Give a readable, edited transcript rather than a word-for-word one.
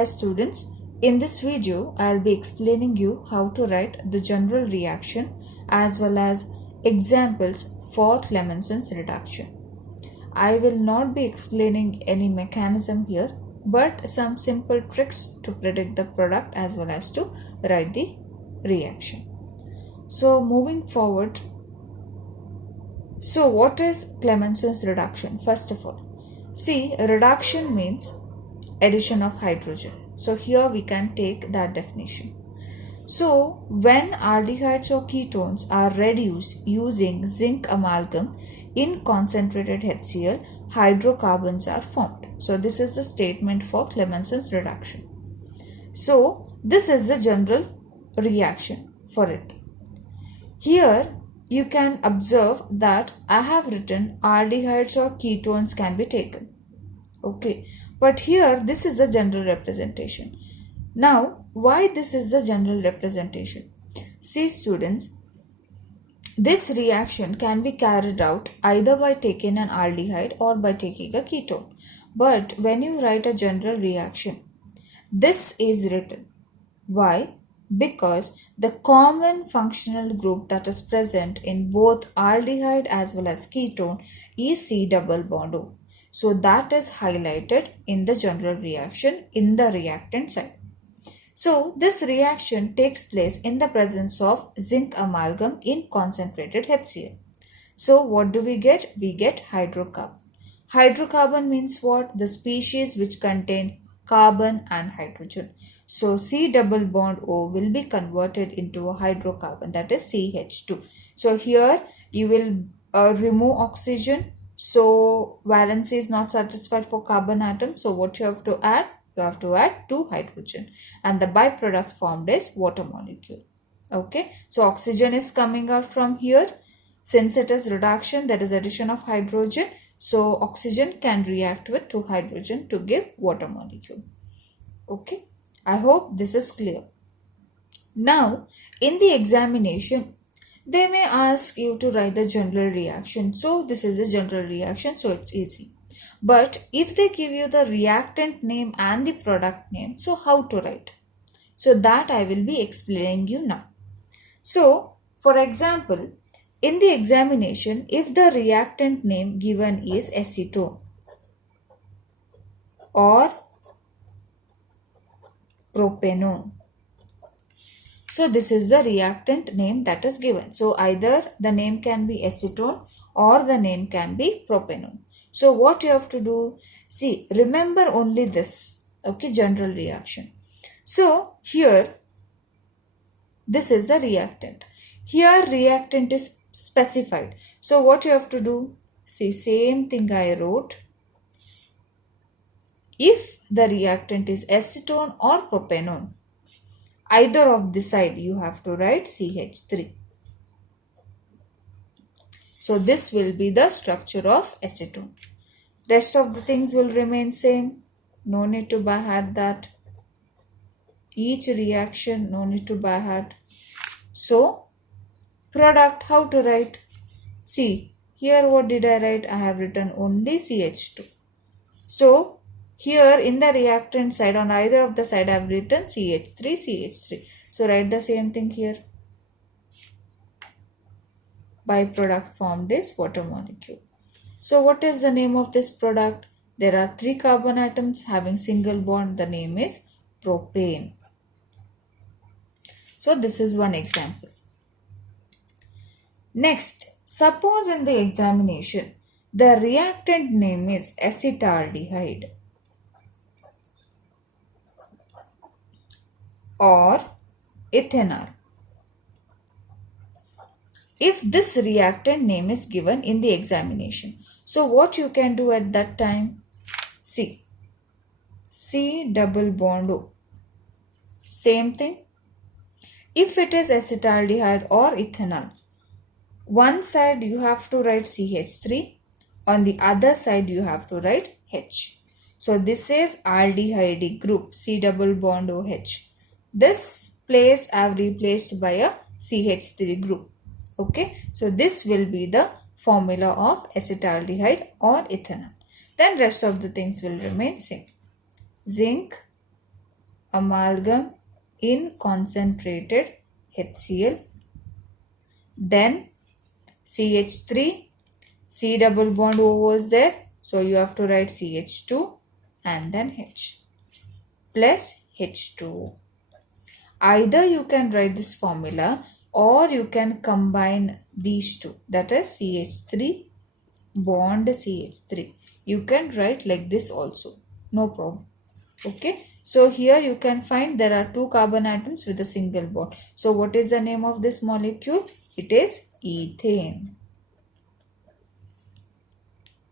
Hi students, in this video I'll be explaining you how to write the general reaction as well as examples for Clemenson's reduction. I will not be explaining any mechanism here but some simple tricks to predict the product as well as to write the reaction. So moving forward, so what is Clemenson's reduction? First of all, see, reduction means addition of hydrogen. So here we can take that definition. So when aldehydes or ketones are reduced using zinc amalgam in concentrated HCl, hydrocarbons are formed. So this is the statement for Clemenson's reduction. So this is the general reaction for it. Here you can observe that I have written aldehydes or ketones can be taken. Okay, but here this is the general representation. Now, why this is the general representation? See students, this reaction can be carried out either by taking an aldehyde or by taking a ketone. But when you write a general reaction, this is written. Why? Because the common functional group that is present in both aldehyde as well as ketone is C double bond O. So that is highlighted in the general reaction in the reactant side. So this reaction takes place in the presence of zinc amalgam in concentrated HCl. So what do we get? We get hydrocarbon. Hydrocarbon means what? The species which contain carbon and hydrogen. So C double bond O will be converted into a hydrocarbon, that is CH2. So here you will remove oxygen. So valency is not satisfied for carbon atom. So what you have to add? You have to add 2 hydrogen and the byproduct formed is water molecule. Okay. So oxygen is coming out from here. Since it is reduction, there is addition of hydrogen. So oxygen can react with 2 hydrogen to give water molecule. Okay. I hope this is clear. Now in the examination, they may ask you to write the general reaction. So this is a general reaction, so it's easy. But if they give you the reactant name and the product name, so how to write? So that I will be explaining you now. So for example, in the examination, if the reactant name given is acetone or propanone, so this is the reactant name that is given. So either the name can be acetone or the name can be propanone. So what you have to do? See, remember only this. Okay, general reaction. So here, this is the reactant. Here reactant is specified. So what you have to do? See, same thing I wrote. If the reactant is acetone or propanone, either of the side you have to write CH3. So this will be the structure of acetone. Rest of the things will remain same. No need to by heart that. Each reaction no need to by heart. So product, how to write? See, here what did I write? I have written only CH2. So here in the reactant side, on either of the side I have written CH3, CH3. So write the same thing here. Byproduct formed is water molecule. So what is the name of this product? There are 3 carbon atoms having single bond. The name is propane. So this is one example. Next, suppose in the examination, the reactant name is acetaldehyde or ethanol. If this reactant name is given in the examination, so what you can do at that time? See, C double bond O. Same thing. If it is acetaldehyde or ethanol, one side you have to write CH3, on the other side you have to write H. So this is aldehyde group, C double bond OH. This place I have replaced by a CH3 group. Okay, so this will be the formula of acetaldehyde or ethanol. Then rest of the things will remain same. Zinc amalgam in concentrated HCl. Then CH3, C double bond O was there. So you have to write CH2 and then H plus H2O. Either you can write this formula or you can combine these two, that is CH3 bond CH3. You can write like this also, no problem. Okay, so here you can find there are two carbon atoms with a single bond. So what is the name of this molecule? It is ethane.